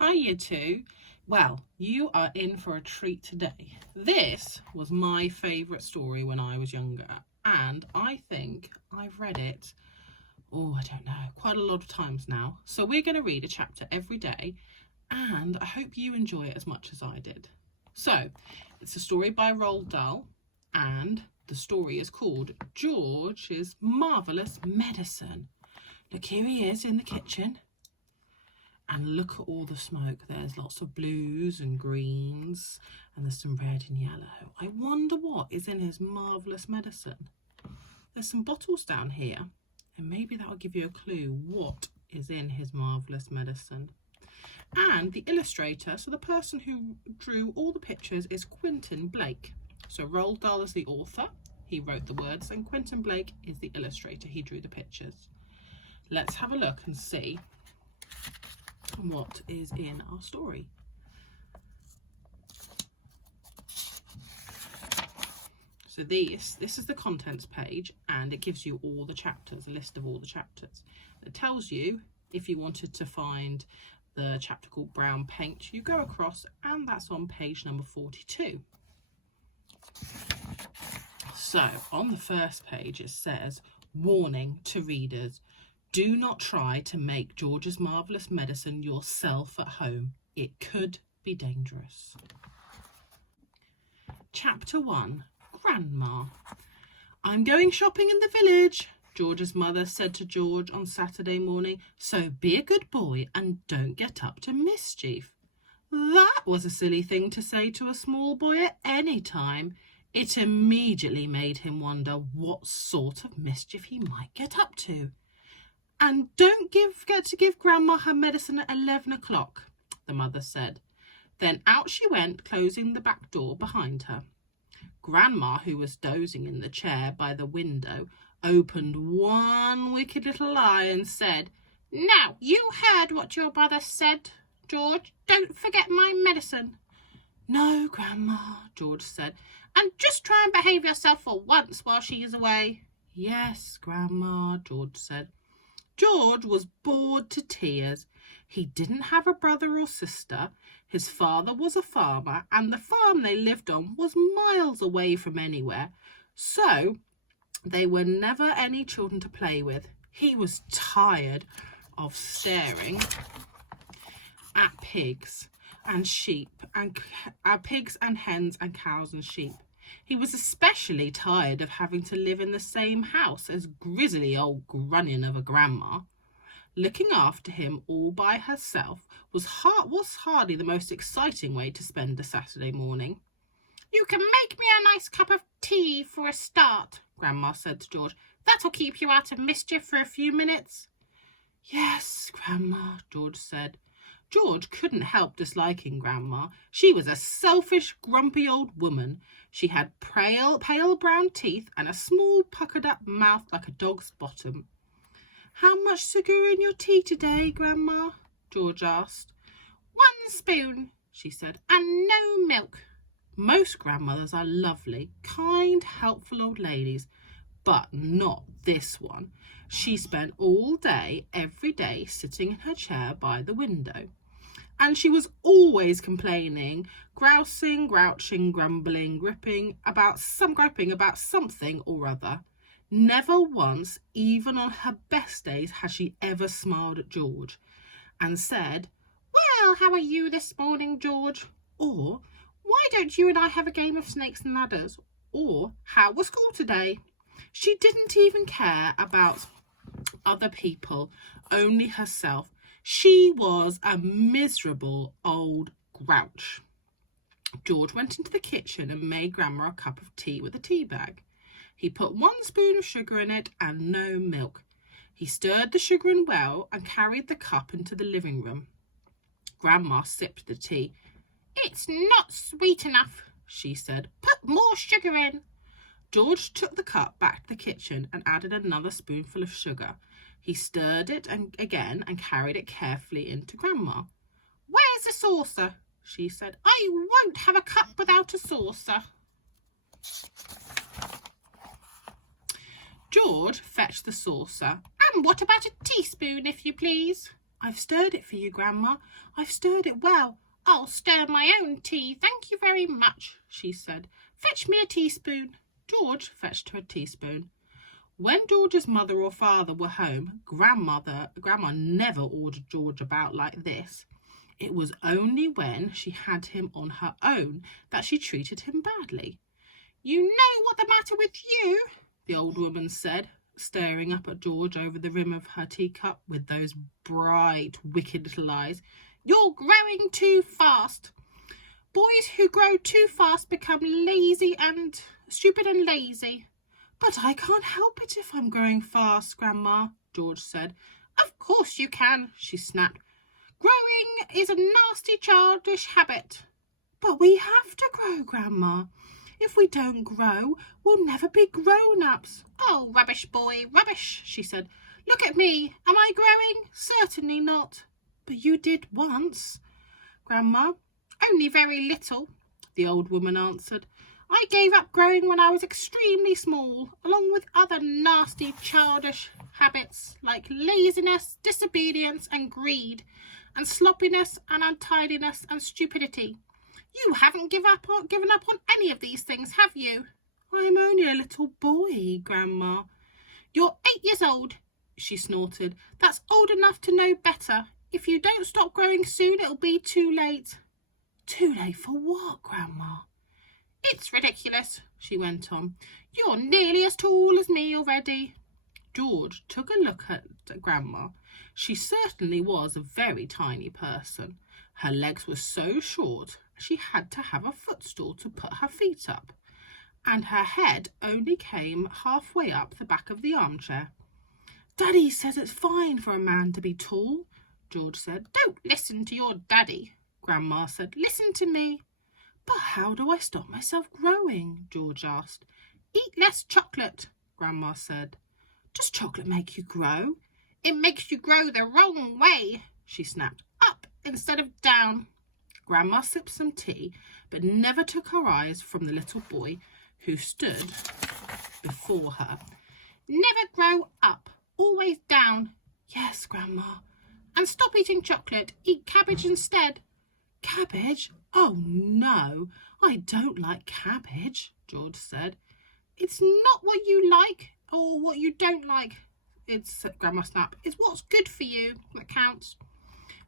Hi, Year 2. Well, you are in for a treat today. This was my favourite story when I was younger, and I think I've read it, I don't know, quite a lot of times now. So we're going to read a chapter every day, and I hope you enjoy it as much as I did. So, it's a story by Roald Dahl, and the story is called George's Marvellous Medicine. Look, here he is in the kitchen. And look at all the smoke. There's lots of blues and greens, and there's some red and yellow. I wonder what is in his marvellous medicine. There's some bottles down here, and maybe that will give you a clue what is in his marvellous medicine. And the illustrator, so the person who drew all the pictures, is Quentin Blake. So Roald Dahl is the author, he wrote the words, and Quentin Blake is the illustrator, he drew the pictures. Let's have a look and see what is in our story. So this is the contents page, and it gives you all the chapters, a list of all the chapters. It tells you if you wanted to find the chapter called Brown Paint, you go across, and that's on page number 42. So on the first page it says, warning to readers, do not try to make George's Marvellous Medicine yourself at home. It could be dangerous. Chapter 1. Grandma. I'm going shopping in the village, George's mother said to George on Saturday morning, so be a good boy and don't get up to mischief. That was a silly thing to say to a small boy at any time. It immediately made him wonder what sort of mischief he might get up to. And don't forget to give Grandma her medicine at 11 o'clock, the mother said. Then out she went, closing the back door behind her. Grandma, who was dozing in the chair by the window, opened one wicked little eye and said, Now, you heard what your brother said, George. Don't forget my medicine. No, Grandma, George said, and just try and behave yourself for once while she is away. Yes, Grandma, George said. George was bored to tears. He didn't have a brother or sister. His father was a farmer, and the farm they lived on was miles away from anywhere. So there were never any children to play with. He was tired of staring at pigs and sheep, and pigs and hens and cows and sheep. He was especially tired of having to live in the same house as grisly old grunion of a grandma. Looking after him all by herself was hardly the most exciting way to spend a Saturday morning. You can make me a nice cup of tea for a start, Grandma said to George. That'll keep you out of mischief for a few minutes. Yes, Grandma, George said. George couldn't help disliking Grandma. She was a selfish, grumpy old woman. She had pale brown teeth and a small puckered-up mouth like a dog's bottom. How much sugar in your tea today, Grandma? George asked. 1 spoon, she said, and no milk. Most grandmothers are lovely, kind, helpful old ladies, but not this one. She spent all day, every day, sitting in her chair by the window. And she was always complaining, grousing, grouching, grumbling, griping about something or other. Never once, even on her best days, had she ever smiled at George and said, Well, how are you this morning, George? Or, why don't you and I have a game of snakes and ladders? Or, how was school today? She didn't even care about other people, only herself. She was a miserable old grouch. George went into the kitchen and made Grandma a cup of tea with a tea bag. He put 1 spoon of sugar in it and no milk. He stirred the sugar in well and carried the cup into the living room. Grandma sipped the tea. It's not sweet enough, she said. Put more sugar in. George took the cup back to the kitchen and added another spoonful of sugar. He stirred it again and carried it carefully into Grandma. Where's the saucer? She said. I won't have a cup without a saucer. George fetched the saucer. And what about a teaspoon, if you please? I've stirred it for you, Grandma. I've stirred it well. I'll stir my own tea, thank you very much, she said. Fetch me a teaspoon. George fetched her a teaspoon. When George's mother or father were home, Grandma never ordered George about like this. It was only when she had him on her own that she treated him badly. You know what the matter with you? The old woman said, staring up at George over the rim of her teacup with those bright, wicked little eyes. You're growing too fast. Boys who grow too fast become stupid and lazy. But I can't help it if I'm growing fast, Grandma, George said. Of course you can, she snapped. Growing is a nasty, childish habit. But we have to grow, Grandma. If we don't grow, we'll never be grown-ups. Oh, rubbish, boy, rubbish, she said. Look at me. Am I growing? Certainly not. But you did once, Grandma. Only very little, the old woman answered. I gave up growing when I was extremely small, along with other nasty, childish habits like laziness, disobedience and greed, and sloppiness and untidiness and stupidity. You haven't given up on any of these things, have you? I'm only a little boy, Grandma. You're 8 years old, she snorted. That's old enough to know better. If you don't stop growing soon, it'll be too late. Too late for what, Grandma? It's ridiculous, she went on. You're nearly as tall as me already. George took a look at Grandma. She certainly was a very tiny person. Her legs were so short she had to have a footstool to put her feet up, and her head only came halfway up the back of the armchair. Daddy says it's fine for a man to be tall, George said. Don't listen to your daddy, Grandma said. Listen to me. But how do I stop myself growing? George asked. Eat less chocolate, Grandma said. Does chocolate make you grow? It makes you grow the wrong way, she snapped. Up instead of down. Grandma sipped some tea, but never took her eyes from the little boy who stood before her. Never grow up, always down. Yes, Grandma. And stop eating chocolate. Eat cabbage instead. Cabbage? Oh, no, I don't like cabbage, George said. It's not what you like or what you don't like, Grandma snapped. It's what's good for you that counts.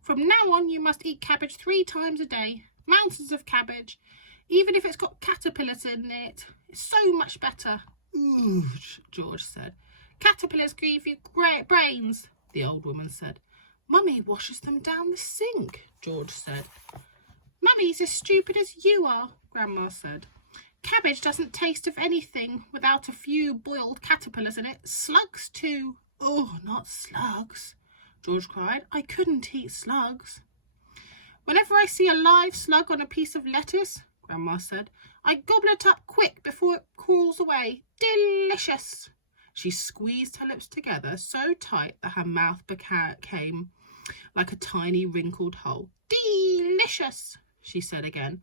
From now on, you must eat cabbage 3 times a day. Mountains of cabbage. Even if it's got caterpillars in it. It's so much better. Ooh, George said. Caterpillars give you brains, the old woman said. Mummy washes them down the sink, George said. Mummy's as stupid as you are, Grandma said. Cabbage doesn't taste of anything without a few boiled caterpillars in it. Slugs too. Oh, not slugs, George cried. I couldn't eat slugs. Whenever I see a live slug on a piece of lettuce, Grandma said, I gobble it up quick before it crawls away. Delicious. She squeezed her lips together so tight that her mouth became like a tiny wrinkled hole. Delicious, she said again.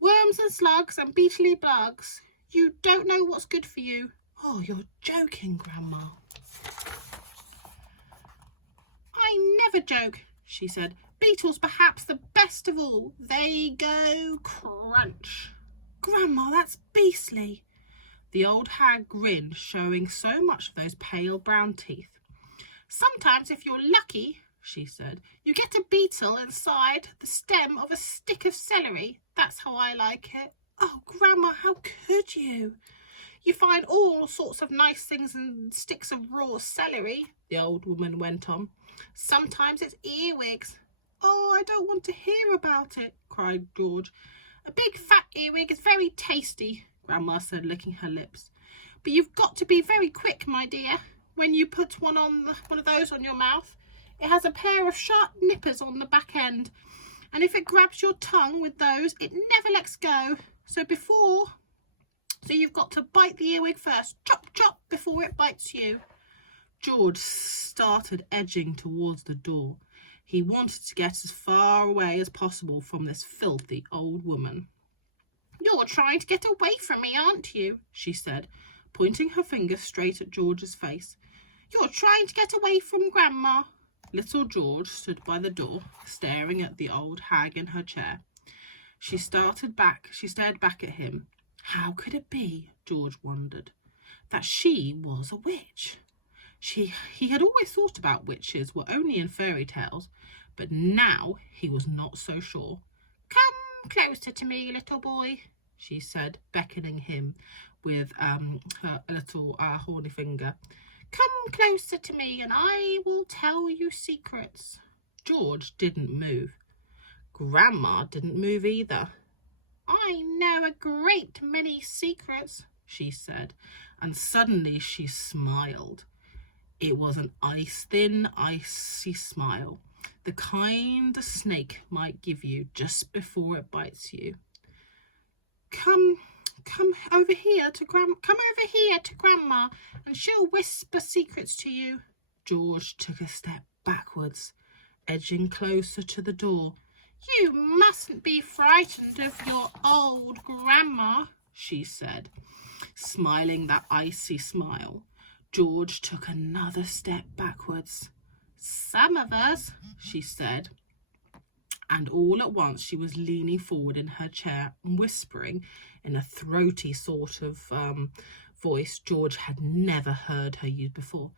Worms and slugs and beetly bugs. You don't know what's good for you. Oh, you're joking, Grandma. I never joke, she said. Beetles perhaps the best of all. They go crunch. Grandma, that's beastly. The old hag grinned, showing so much of those pale brown teeth. Sometimes, if you're lucky, she said, you get a beetle inside the stem of a stick of celery. That's how I like it. Oh, Grandma, how could you? You find all sorts of nice things in sticks of raw celery, the old woman went on. Sometimes it's earwigs. Oh, I don't want to hear about it, cried George. A big fat earwig is very tasty, Grandma said, licking her lips. But you've got to be very quick, my dear. When you put one of those on your mouth, it has a pair of sharp nippers on the back end. And if it grabs your tongue with those, it never lets go. So you've got to bite the earwig first. Chop, chop, before it bites you. George started edging towards the door. He wanted to get as far away as possible from this filthy old woman. You're trying to get away from me, aren't you? She said, pointing her finger straight at George's face. You're trying to get away from Grandma. Little George stood by the door, staring at the old hag in her chair. She stared back at him. How could it be, George wondered, that she was a witch? He had always thought about witches were only in fairy tales, but now he was not so sure. Come closer to me, little boy, she said, beckoning him with her little horny finger. Come closer to me and I will tell you secrets. George didn't move. Grandma didn't move either. I know a great many secrets, she said, and suddenly she smiled. It was an thin, icy smile, the kind a snake might give you just before it bites you. Come over here to Grandma, and she'll whisper secrets to you. George took a step backwards, edging closer to the door. You mustn't be frightened of your old grandma, she said, smiling that icy smile. George took another step backwards. Some of us, she said, and all at once she was leaning forward in her chair and whispering in a throaty sort of voice George had never heard her use before.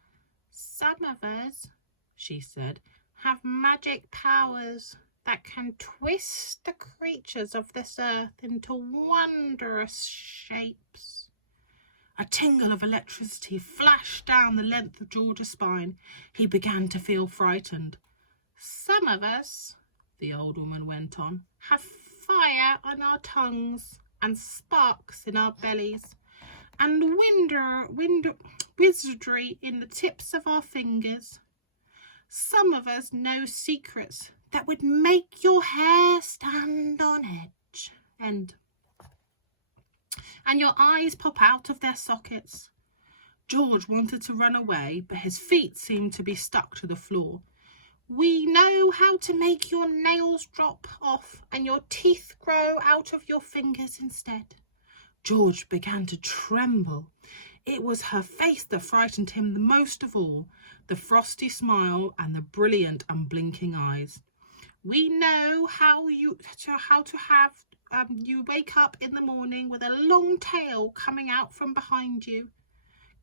Some of us, she said, have magic powers that can twist the creatures of this earth into wondrous shapes. A tingle of electricity flashed down the length of George's spine. He began to feel frightened. Some of us, the old woman went on, have fire on our tongues and sparks in our bellies and wizardry in the tips of our fingers. Some of us know secrets that would make your hair stand on edge and your eyes pop out of their sockets. George wanted to run away, but his feet seemed to be stuck to the floor. We know how to make your nails drop off and your teeth grow out of your fingers instead. George began to tremble. It was her face that frightened him the most of all, the frosty smile and the brilliant unblinking eyes. We know how to have you wake up in the morning with a long tail coming out from behind you.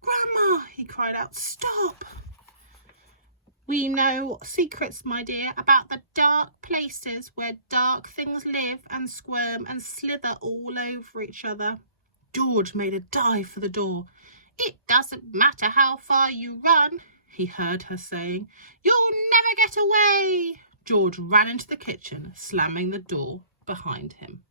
Grandma, he cried out, stop! We know secrets, my dear, about the dark places where dark things live and squirm and slither all over each other. George made a dive for the door. It doesn't matter how far you run, he heard her saying. You'll never get away. George ran into the kitchen, slamming the door behind him.